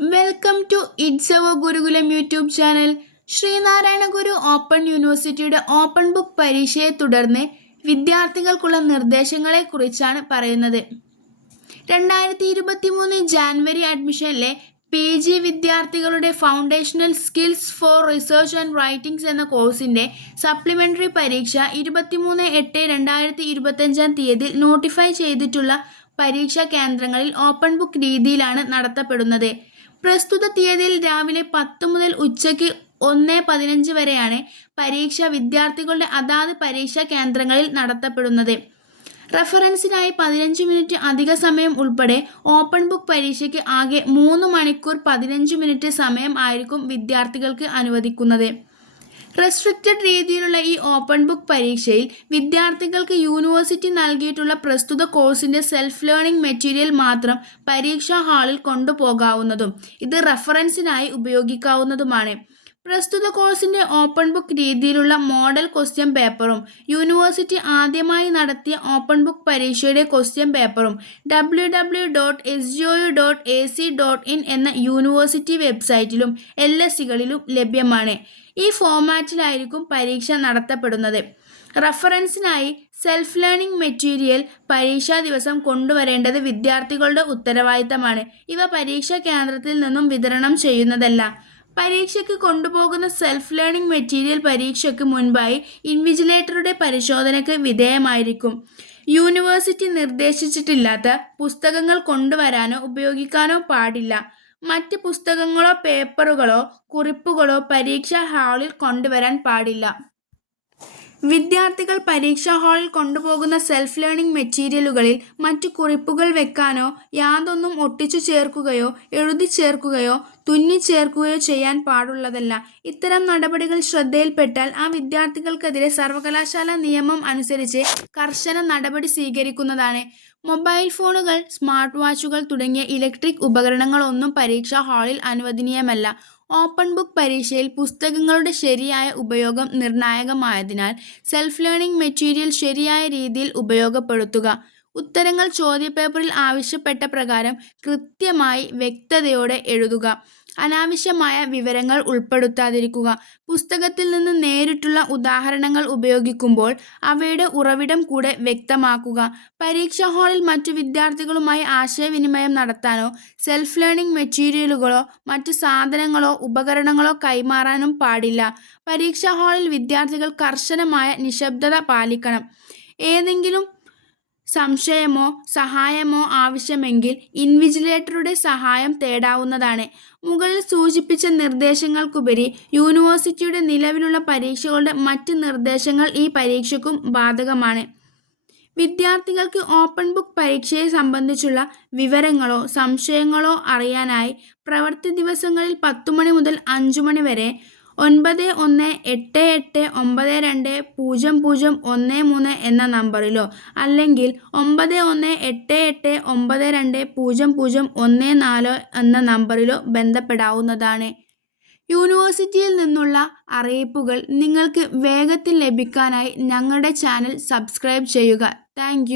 Welcome to it's our Gurukulam YouTube channel Sreenarayana Guru open യൂണിവേഴ്സിറ്റിയുടെ open book പരീക്ഷയെ തുടർന്ന് വിദ്യാർത്ഥികൾക്കുള്ള നിർദ്ദേശങ്ങളെക്കുറിച്ചാണ് പറയുന്നത്. രണ്ടായിരത്തി ഇരുപത്തി മൂന്ന് ജാനുവരി അഡ്മിഷനിലെ പി ജി വിദ്യാർത്ഥികളുടെ foundational skills for research and writings എന്ന കോഴ്സിന്റെ സപ്ലിമെന്ററി പരീക്ഷ ഇരുപത്തിമൂന്ന് എട്ട് രണ്ടായിരത്തി ഇരുപത്തഞ്ചാം തീയതി നോട്ടിഫൈ ചെയ്തിട്ടുള്ള പരീക്ഷാ കേന്ദ്രങ്ങളിൽ ഓപ്പൺ ബുക്ക് രീതിയിലാണ് നടത്തപ്പെടുന്നത്. പ്രസ്തുത തീയതിയിൽ രാവിലെ പത്ത് മുതൽ ഉച്ചയ്ക്ക് ഒന്ന് പതിനഞ്ച് വരെയാണ് പരീക്ഷ വിദ്യാർത്ഥികളുടെ അതാത് പരീക്ഷാ കേന്ദ്രങ്ങളിൽ നടത്തപ്പെടുന്നത്. റഫറൻസിനായി പതിനഞ്ച് മിനിറ്റ് അധിക സമയം ഉൾപ്പെടെ ഓപ്പൺ ബുക്ക് പരീക്ഷയ്ക്ക് ആകെ മൂന്ന് മണിക്കൂർ പതിനഞ്ച് മിനിറ്റ് സമയം ആയിരിക്കും വിദ്യാർത്ഥികൾക്ക് അനുവദിക്കുന്നത്. റെസ്ട്രിക്റ്റഡ് രീതിയിലുള്ള ഈ ഓപ്പൺ ബുക്ക് പരീക്ഷയിൽ വിദ്യാർത്ഥികൾക്ക് യൂണിവേഴ്സിറ്റി നൽകിയിട്ടുള്ള പ്രസ്തുത കോഴ്സിന്റെ സെൽഫ് ലേണിംഗ് മെറ്റീരിയൽ മാത്രം പരീക്ഷാ ഹാളിൽ കൊണ്ടുപോകാവുന്നതും ഇത് റഫറൻസിനായി ഉപയോഗിക്കാവുന്നതുമാണ്. പ്രസ്തുത കോഴ്സിന്റെ ഓപ്പൺ ബുക്ക് രീതിയിലുള്ള മോഡൽ ക്വസ്റ്റ്യൻ പേപ്പറും യൂണിവേഴ്സിറ്റി ആദ്യമായി നടത്തിയ ഓപ്പൺ ബുക്ക് പരീക്ഷയുടെ ക്വസ്റ്റ്യൻ പേപ്പറും W W dot S G O U dot A C dot in എന്ന യൂണിവേഴ്സിറ്റി വെബ്സൈറ്റിലും എൽ എസ് സികളിലും ലഭ്യമാണ്. ഈ ഫോമാറ്റിലായിരിക്കും പരീക്ഷ നടത്തപ്പെടുന്നത്. റഫറൻസിനായി സെൽഫ് ലേണിംഗ് മെറ്റീരിയൽ പരീക്ഷാ ദിവസം കൊണ്ടുവരേണ്ടത് വിദ്യാർത്ഥികളുടെ ഉത്തരവാദിത്തമാണ്. ഇവ പരീക്ഷാ കേന്ദ്രത്തിൽ നിന്നും വിതരണം ചെയ്യുന്നതല്ല. പരീക്ഷയ്ക്ക് കൊണ്ടുപോകുന്ന സെൽഫ് ലേണിംഗ് മെറ്റീരിയൽ പരീക്ഷയ്ക്ക് മുൻപായി ഇൻവിജിലേറ്ററുടെ പരിശോധനയ്ക്ക് വിധേയമായിരിക്കും. യൂണിവേഴ്സിറ്റി നിർദ്ദേശിച്ചിട്ടില്ലാത്ത പുസ്തകങ്ങൾ കൊണ്ടുവരാനോ ഉപയോഗിക്കാനോ പാടില്ല. മറ്റ് പുസ്തകങ്ങളോ പേപ്പറുകളോ കുറിപ്പുകളോ പരീക്ഷാ ഹാളിൽ കൊണ്ടുവരാൻ പാടില്ല. വിദ്യാർത്ഥികൾ പരീക്ഷാ ഹാളിൽ കൊണ്ടുപോകുന്ന സെൽഫ് ലേണിംഗ് മെറ്റീരിയലുകളിൽ മറ്റു കുറിപ്പുകൾ വെക്കാനോ യാതൊന്നും ഒട്ടിച്ചു ചേർക്കുകയോ എഴുതി ചേർക്കുകയോ തുന്നി ചേർക്കുകയോ ചെയ്യാൻ പാടുള്ളതല്ല. ഇത്തരം നടപടികൾ ശ്രദ്ധയിൽപ്പെട്ടാൽ ആ വിദ്യാർത്ഥികൾക്കെതിരെ സർവകലാശാല നിയമം അനുസരിച്ച് കർശന നടപടി സ്വീകരിക്കുന്നതാണ്. മൊബൈൽ ഫോണുകൾ സ്മാർട്ട് വാച്ചുകൾ തുടങ്ങിയ ഇലക്ട്രിക് ഉപകരണങ്ങളൊന്നും പരീക്ഷാ ഹാളിൽ അനുവദനീയമല്ല. ഓപ്പൺ ബുക്ക് പരീക്ഷയിൽ പുസ്തകങ്ങളുടെ ശരിയായ ഉപയോഗം നിർണായകമായതിനാൽ സെൽഫ് ലേണിംഗ് മെറ്റീരിയൽ ശരിയായ രീതിയിൽ ഉപയോഗപ്പെടുത്തുക. ഉത്തരങ്ങൾ ചോദ്യപേപ്പറിൽ ആവശ്യപ്പെട്ട പ്രകാരം കൃത്യമായി വ്യക്തതയോടെ എഴുതുക. അനാവശ്യമായ വിവരങ്ങൾ ഉൾപ്പെടുത്താതിരിക്കുക. പുസ്തകത്തിൽ നിന്ന് നേരിട്ടുള്ള ഉദാഹരണങ്ങൾ ഉപയോഗിക്കുമ്പോൾ അവയുടെ ഉറവിടം കൂടെ വ്യക്തമാക്കുക. പരീക്ഷാ ഹാളിൽ മറ്റു വിദ്യാർത്ഥികളുമായി ആശയവിനിമയം നടത്താനോ സെൽഫ് ലേണിംഗ് മെറ്റീരിയലുകളോ മറ്റു സാധനങ്ങളോ ഉപകരണങ്ങളോ കൈമാറാനും പാടില്ല. പരീക്ഷാ ഹാളിൽ വിദ്യാർത്ഥികൾ കർശനമായ നിശബ്ദത പാലിക്കണം. ഏതെങ്കിലും സംശയമോ സഹായമോ ആവശ്യമെങ്കിൽ ഇൻവിജിലേറ്ററുടെ സഹായം തേടാവുന്നതാണ്. മുകളിൽ സൂചിപ്പിച്ച നിർദ്ദേശങ്ങൾക്കുപരി യൂണിവേഴ്സിറ്റിയുടെ നിലവിലുള്ള പരീക്ഷകളുടെ മറ്റ് നിർദ്ദേശങ്ങൾ ഈ പരീക്ഷയ്ക്കും ബാധകമാണ്. വിദ്യാർത്ഥികൾക്ക് ഓപ്പൺ ബുക്ക് പരീക്ഷയെ സംബന്ധിച്ചുള്ള വിവരങ്ങളോ സംശയങ്ങളോ അറിയാനായി പ്രവൃത്തി ദിവസങ്ങളിൽ പത്തു മണി മുതൽ അഞ്ചു മണി വരെ ഒൻപത് ഒന്ന് എട്ട് എട്ട് ഒമ്പത് രണ്ട് പൂജ്യം പൂജ്യം ഒന്ന് മൂന്ന് എന്ന നമ്പറിലോ അല്ലെങ്കിൽ ഒമ്പത് ഒന്ന് എട്ട് എട്ട് ഒമ്പത് രണ്ട് പൂജ്യം പൂജ്യം ഒന്ന് നാല് എന്ന നമ്പറിലോ ബന്ധപ്പെടാവുന്നതാണ്. യൂണിവേഴ്സിറ്റിയിൽ നിന്നുള്ള അറിയിപ്പുകൾ നിങ്ങൾക്ക് വേഗത്തിൽ ലഭിക്കാനായി ഞങ്ങളുടെ ചാനൽ സബ്സ്ക്രൈബ് ചെയ്യുക. താങ്ക്